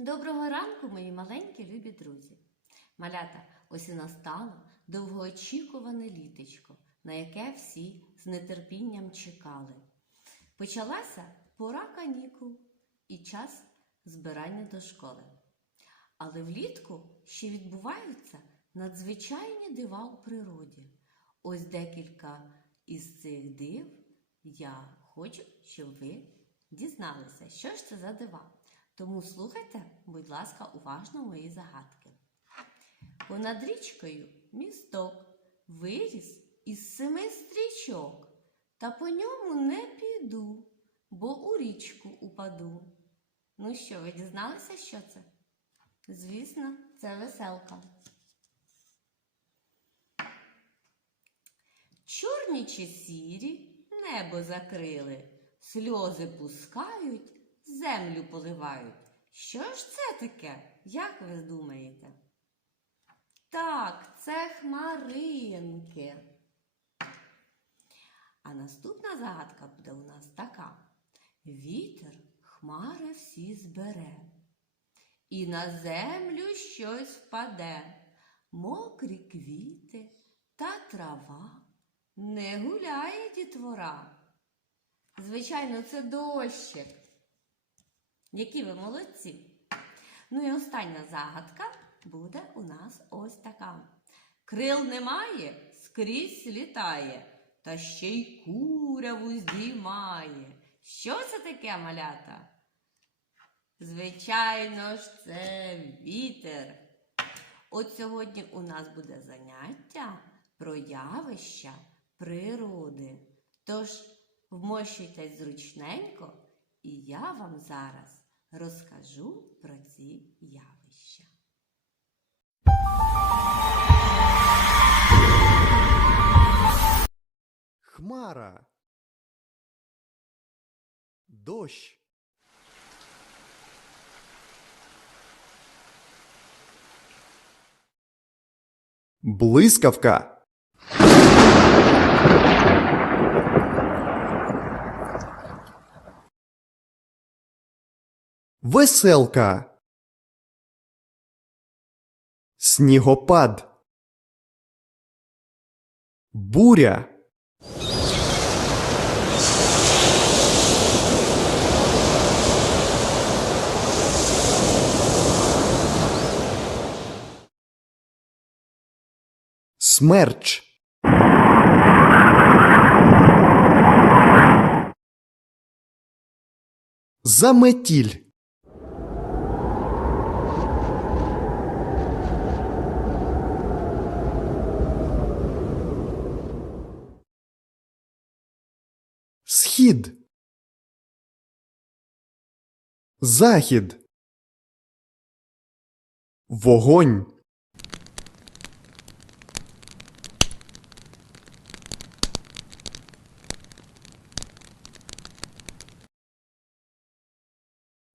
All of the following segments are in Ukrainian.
Доброго ранку, мої маленькі любі друзі. Малята, ось і настало довгоочікуване літечко, на яке всі з нетерпінням чекали. Почалася пора канікул і час збирання до школи. Але влітку ще відбуваються надзвичайні дива у природі. Ось декілька із цих див я хочу, щоб ви дізналися, що ж це за дива. Тому слухайте, будь ласка, уважно мої загадки. Понад річкою місток виріс із семи стрічок, та по ньому не піду, бо у річку упаду. Ну що, ви дізналися, що це? Звісно, це веселка. Чорні чи сірі небо закрили, сльози пускають, землю поливають. Що ж це таке? Як ви думаєте? Так, це хмаринки. А наступна загадка буде у нас така. Вітер хмари всі збере, і на землю щось впаде, мокрі квіти та трава. Не гуляє дітвора. Звичайно, це дощик. Які ви молодці. Ну і остання загадка буде у нас ось така. Крил немає, скрізь літає, та ще й куряву здіймає. Що це таке, малята? Звичайно ж, це вітер. От сьогодні у нас буде заняття про явища природи. Тож вмощуйтесь зручненько, і я вам зараз розкажу про ці явища. Хмара. Дощ. Блискавка. Веселка. Снігопад. Буря. Смерч. Заметіль. Схід. Захід. Вогонь.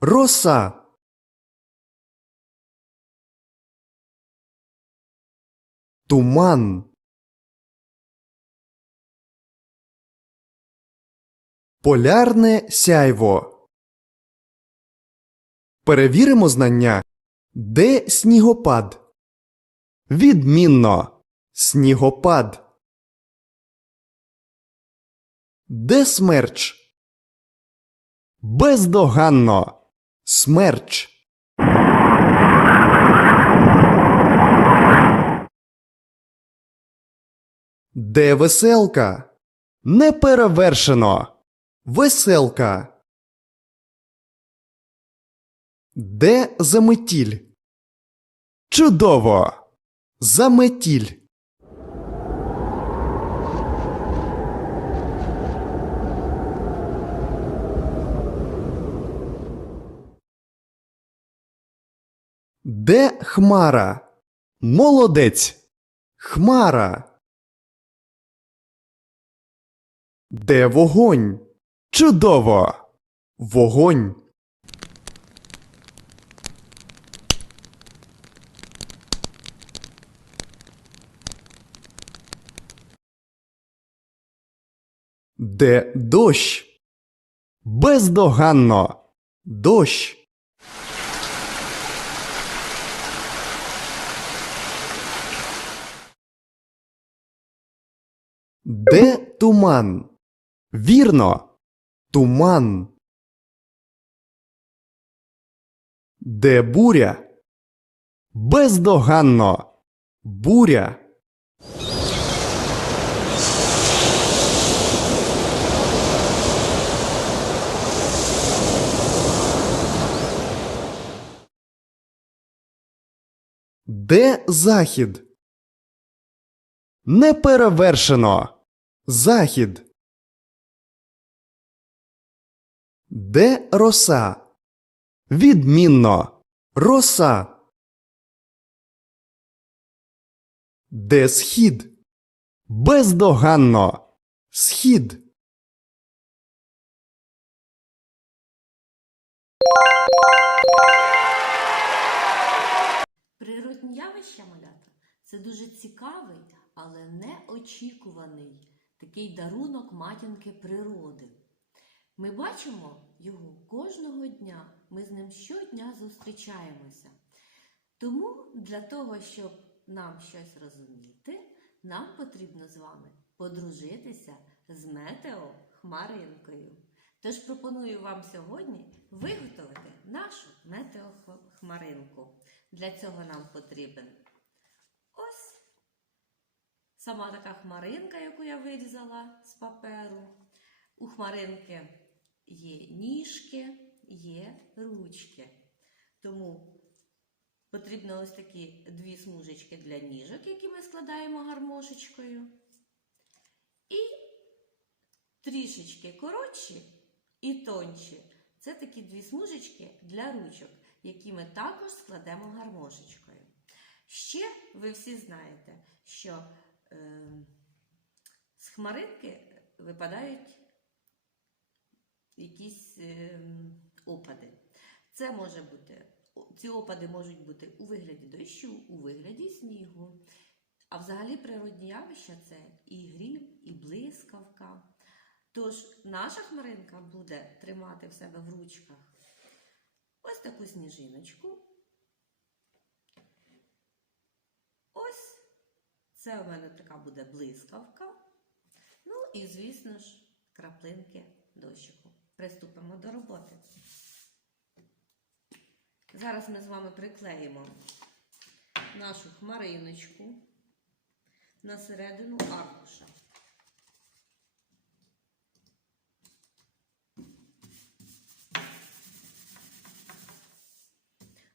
Роса. Туман. Полярне сяйво. Перевіримо знання. Де снігопад? Відмінно. Снігопад. Де смерч? Бездоганно. Смерч. Де веселка? Неперевершено. Веселка. Де заметіль? Чудово. Заметіль. Де хмара? Молодець. Хмара. Де вогонь? Чудово! Вогонь! Де дощ? Бездоганно дощ. Де туман? Вірно. Туман. Де буря? Бездоганно. Буря. Де захід? Неперевершено. Захід. Де роса? Відмінно. Роса. Де схід? Бездоганно. Схід. Природні явища малята це дуже цікавий, але неочікуваний такий дарунок матінки природи. Ми бачимо його кожного дня, ми з ним щодня зустрічаємося. Тому для того, щоб нам щось розуміти, нам потрібно з вами подружитися з метеохмаринкою. Тож пропоную вам сьогодні виготовити нашу метеохмаринку. Для цього нам потрібен ось сама така хмаринка, яку я вирізала з паперу. У хмаринки є ніжки, є ручки. Тому потрібно ось такі дві смужечки для ніжок, які ми складаємо гармошечкою. І трішечки коротші і тонші. Це такі дві смужечки для ручок, які ми також складемо гармошечкою. Ще ви всі знаєте, що е, з хмаринки випадають якісь е, опади. Це може бути, ці опади можуть бути у вигляді дощу, у вигляді снігу. А взагалі природні явища це і грім, і блискавка. Тож наша хмаринка буде тримати в себе в ручках ось таку сніжиночку. Ось це у мене така буде блискавка. Ну і, звісно ж, краплинки дощику. Приступимо до роботи. Зараз ми з вами приклеїмо нашу хмариночку на середину аркуша.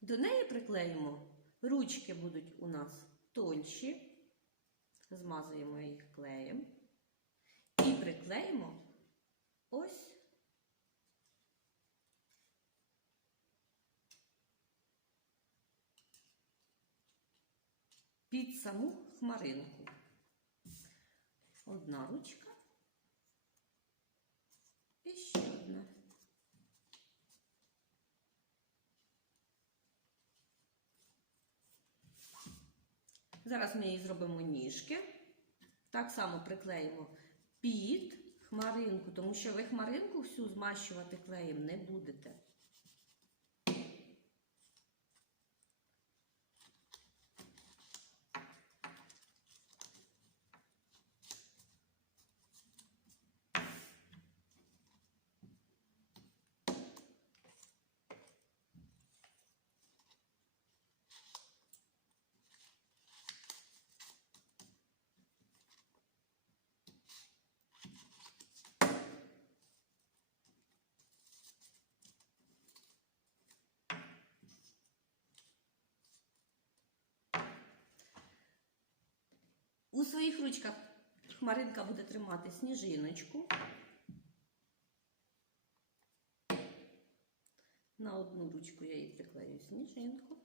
До неї приклеїмо, ручки будуть у нас тонші, змазуємо їх клеєм і приклеїмо ось під саму хмаринку. Одна ручка і ще одна. Зараз ми їй зробимо ніжки. Так само приклеїмо під хмаринку, тому що ви хмаринку всю змащувати клеєм не будете. Своїх ручках хмаринка буде тримати сніжиночку. На одну ручку я їй приклею сніжинку,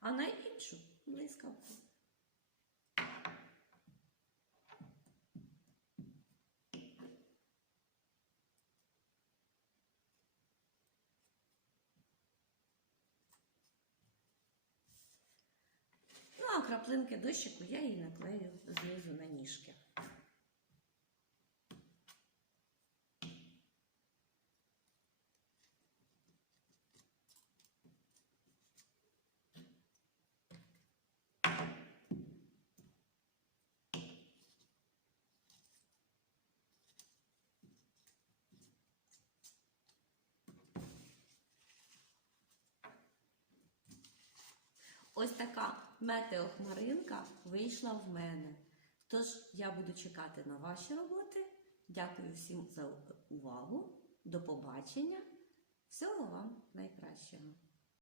а на іншу блискавку. Плинки дощику я її наклею знизу на ніжки. Ось така метеохмаринка вийшла в мене. Тож я буду чекати на ваші роботи. Дякую всім за увагу. До побачення. Всього вам найкращого.